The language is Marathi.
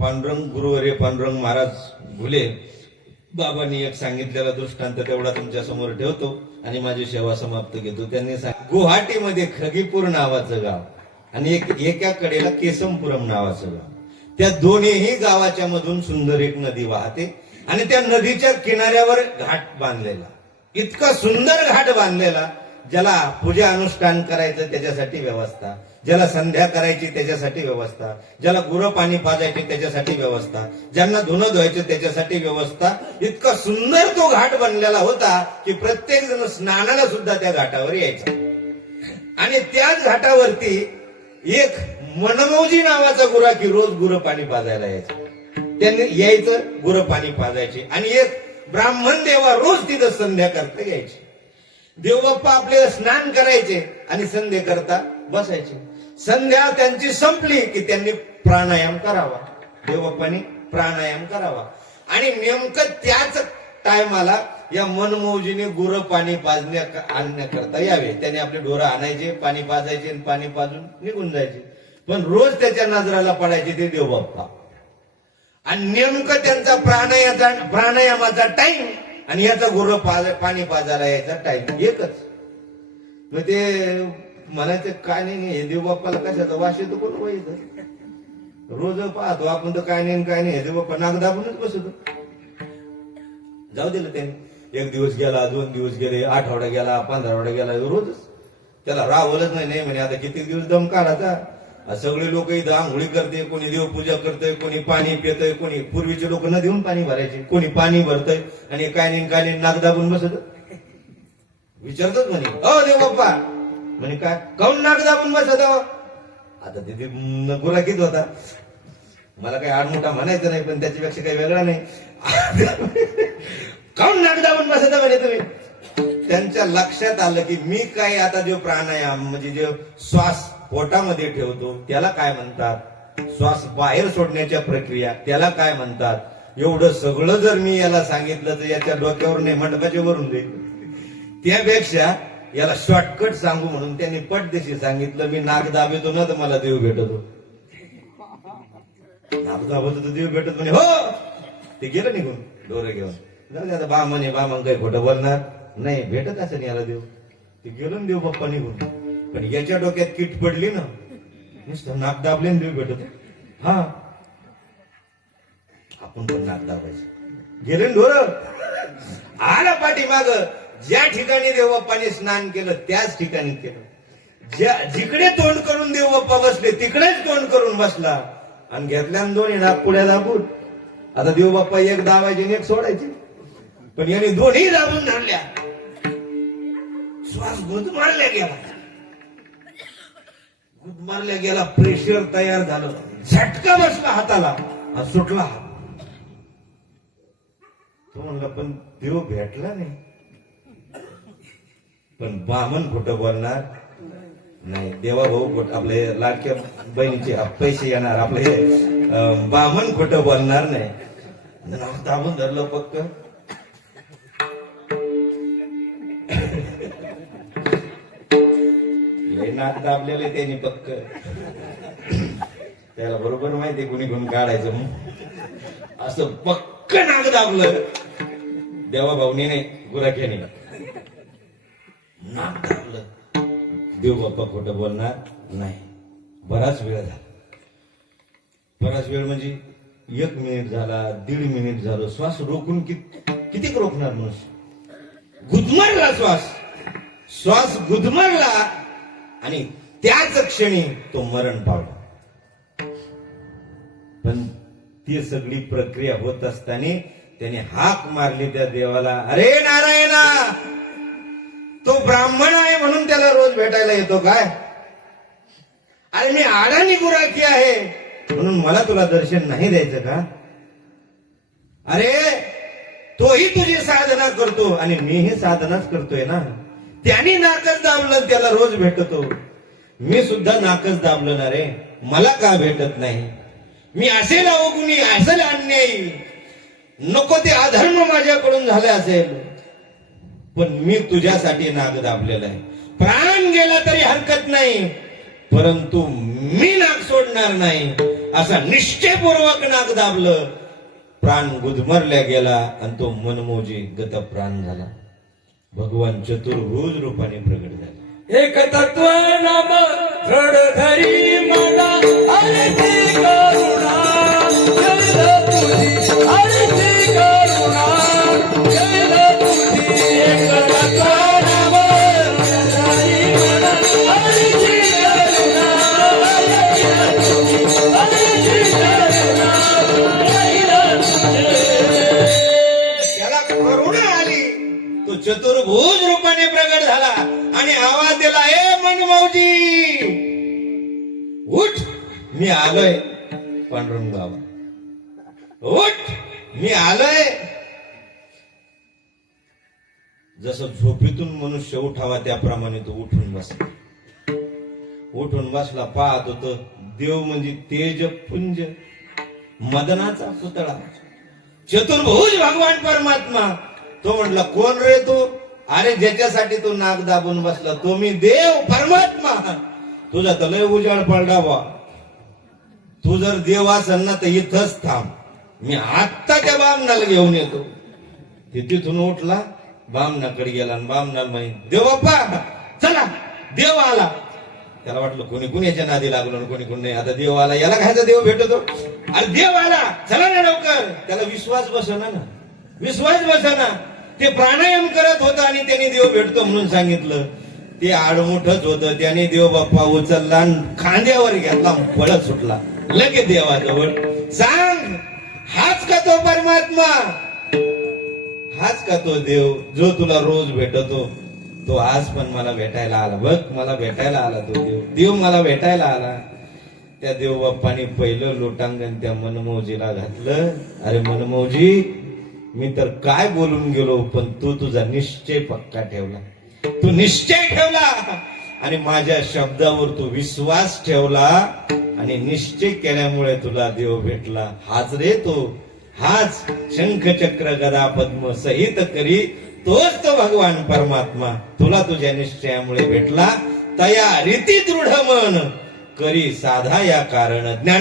पांडुरंग गुरुवर्य पांडुरंग महाराज भुले बाबांनी एक सांगितलेला दृष्टांत तेवढा तुमच्या समोर ठेवतो आणि माझी सेवा समाप्त घेतो. त्यांनी गुवाहाटीमध्ये खगीपूर नावाचं गाव आणि एका कडेला केसमपुरम नावाचं गाव. त्या दोन्हीही गावाच्या मधून सुंदर एक नदी वाहते आणि त्या नदीच्या किनाऱ्यावर घाट बांधलेला, इतका सुंदर घाट बांधलेला, ज्याला पूजा अनुष्ठान करायचं त्याच्यासाठी व्यवस्था, ज्याला संध्या करायची त्याच्यासाठी व्यवस्था, ज्याला गुरं पाणी पाजायचे त्याच्यासाठी व्यवस्था, ज्यांना धुणं धुवायचं त्याच्यासाठी व्यवस्था. इतका सुंदर तो घाट बनलेला होता की प्रत्येक जण स्नानाला सुद्धा त्या घाटावर यायचा. आणि त्याच घाटावरती एक मनमौजी नावाचा गुराखी रोज गुरं पाणी पाजायला यायचा. त्यांनी यायचं, गुरं पाणी पाजायचे. आणि एक ब्राह्मण देवा रोज तिथं संध्या करता यायचे. देवबाप्पा आपले स्नान करायचे आणि संध्या करता बसायचे. संध्या त्यांची संपली की त्यांनी प्राणायाम करावा, देवबाप्पांनी प्राणायाम करावा. आणि नेमकं त्याच टायमाला या मनमौजीने गुरं पाणी आणण्याकरता यावे. त्याने आपले ढोरं आणायचे, पाणी पाजायचे आणि पाणी पाजून निघून जायचे. पण रोज त्याच्या नजराला पडायचे ते देवबाप्पा. आणि नेमकं त्यांचा प्राणायामाचा टाइम आणि याचा गुरं पाणी पाजायला यायचा टाइम एकच. मग ते म्हणायचं काय नाही, हे देवबाप्पाला कशाचा वास येतो कोण व्हायचं. रोज पाहतो आपण तर काय नाही काय नाही, हे देवबाप्पा नाक दाबूनच बसतो. जाऊ दिलं त्याने. एक दिवस गेला, 2 दिवस गेले, आठवडा गेला, 15 गेला, रोजच त्याला रावलच नाही म्हणे आता किती दिवस दम काढायचा. सगळे लोक इथं आंघोळी करते, कोणी देवपूजा करतय, कोणी पाणी पितय, कोणी पूर्वीचे लोक नदीहून पाणी भरायचे, कोणी पाणी भरतय आणि काय नाही नाक दाबून बसत. विचारतच म्हणे अ देवबाप्पा, म्हणे काय काऊन नाक दाबून बसत. आता तिथे गुराखीत होता, मला काही आडमोठा म्हणायचं नाही पण त्याच्यापेक्षा काही वेगळा नाही. काऊन नाक दाबून बसत म्हणे तुम्ही. त्यांच्या लक्षात आलं की मी काय आता जो प्राणायाम म्हणजे जो श्वास पोटामध्ये ठेवतो त्याला काय म्हणतात, श्वास बाहेर सोडण्याच्या प्रक्रिया त्याला काय म्हणतात, एवढं सगळं जर मी याला सांगितलं तर याच्या डोक्यावर नाही मंडपाच्या वरून जाईल. त्यापेक्षा याला शॉर्टकट सांगू म्हणून त्यांनी पटदेशी सांगितलं, मी नाक दाबतो ना तर मला देव भेटतो. नाक दाबतो तर देव भेटत म्हणे. हो, ते गेलं निघून डोरं घेऊन. आता बामन आहे, बामन काही खोटं बोलणार नाही, भेटत असं याला देव. ते गेलो ना देव बाप्पा निघून. पण याच्या डोक्यात किट पडली ना, नुसतं नाक दाबले देव भेटत. हा, आपण पण नाक दाबायचं. गेले ढोर आला पाठीमाग. ज्या ठिकाणी देवबाप्पाने स्नान केलं त्याच ठिकाणी केलं. जिकडे तोंड करून देवबाप्पा बसले तिकडेच तोंड करून बसला आणि घेतल्या दोन्ही नाक पुढ्या दाबून. आता देवबाप्पा एक दाबायचे आणि एक सोडायचे, पण याने दोन्ही दाबून धरल्या. श्वास गुदमारल्या गेला, गुदमारल्या गेला, प्रेशर तयार झालं, झटका बसला हाताला आणि सुटला हात. तो म्हणला पण देव भेटला नाही. पण बामन खोटं बोलणार नाही, देवा भाऊ आपले लाडक्या बहिणीचे पैसे येणार, आपले बामन खोटं बोलणार नाही. नाक दाबून धरलं पक्क. नाक दाबलेले त्यांनी पक्क. त्याला बरोबर माहिती कोणी कोण काढायचं म्हणून. असं पक्क नाक दाबलं देवा भाऊनी नाही, गुराख्याने नाक दाबलं. देव बाप्पा खोटं बोलणार नाही. बराच वेळ झाला, बराच वेळ म्हणजे 1 मिनिट झाला, 1.5 मिनिट झालं. श्वास रोखून किती रोखणार मनुष्य. गुदमरला श्वास गुदमरला आणि त्याच क्षणी तो मरण पावला. पण ती सगळी प्रक्रिया होत असताना त्याने हाक मारली त्या देवाला, अरे नारायणा, तो ब्राह्मण आहे म्हणून त्याला रोज भेटायला येतो काय. अरे मी अडाणी गुराखी आहे म्हणून मला तुला दर्शन नाही द्यायचं का. अरे तोही तुझी साधना करतो आणि मीही साधनाच करतोय ना. त्यांनी नाकच दाबलं त्याला रोज भेटतो, मी सुद्धा नाकच दाबलं ना रे, मला का भेटत नाही. मी असेल अवगुणी, असेल अन्यायी, नको ते अधर्म माझ्याकडून झाले असेल, पण मी तुझ्यासाठी नाक दाबलेला आहे. प्राण गेला तरी हरकत नाही, परंतु मी नाक सोडणार नाही. असा निश्चयपूर्वक नाक दाबलं, प्राण गुदमरल्या गेला आणि तो मनमोजी गतप्राण झाला. भगवान चतुर्भुज रूपाने प्रगट झाले. एक तत्व नाम दृढ धरी मला आरती करुणा जय तुझी आरती करुणा जय तुझी. एक तत्व नाम दृढ धरी मला आरती करुणा आरती करुणा जय तुझी. त्याला करुणा आली, तो चतुर्भुज रूपाने प्रगट झाला आणि आवाज दिला, ए मनमौजी उठ, मी आलोय. पांडुरंग बाबा उठ, मी आलोय. जसं झोपेतून मनुष्य उठावा त्याप्रमाणे तो उठून बसला. उठून बसला, पाहत होत देव म्हणजे तेजपुंज, मदनाचा पुतळा, चतुर्भुज भगवान परमात्मा. तो म्हटला, कोण रे तू? अरे ज्याच्यासाठी तू नाक दाबून बसला तो मी देव परमात्मा. तुझा तर लय उजाड पडला बा. तू जर देव असेल ना तर इथंच थांब, मी आत्ता त्या बामणाला घेऊन येतो. ते तिथून उठला, बामणाकडे गेला आणि बामणाला माहित, देव बाप्पा चला, देव आला. त्याला वाटलं कोणी कोणी याच्या नादी लागलो आणि कोणी कोणी नाही. आता देव आला, याला खायचा देव भेटतो. अरे देव आला, चला ना लवकर. त्याला विश्वास बसना ना, विश्वास बसना. ते प्राणायाम करत होता आणि त्याने देव भेटतो म्हणून सांगितलं. ते आडमुठच होतं, त्याने देव बाप्पा उचलला आणि खांद्यावर घेतला, पळत सुटला लगेच देवाजवळ. सांग, हाच का तो परमात्मा? हाच का तो देव जो तुला रोज भेटतो? तो आज पण मला भेटायला आला. बघ, मला भेटायला आला तो देव. देव मला भेटायला आला. त्या देव बाप्पाने पहिलं लोटांगण त्या मनमौजीला घातलं. अरे मनमौजी, मी तर काय बोलून गेलो, पण तू तुझा निश्चय पक्का ठेवला. तू निश्चय ठेवला आणि माझ्या शब्दावर तू विश्वास ठेवला आणि निश्चय केल्यामुळे तुला देव भेटला. हाच रे तो, हाच शंख चक्र गदा पद्म सहित करी, तोच तो भगवान परमात्मा. तुला तुझ्या निश्चयामुळे भेटला. तया रीती दृढ मन करी साधा या कारण ज्ञान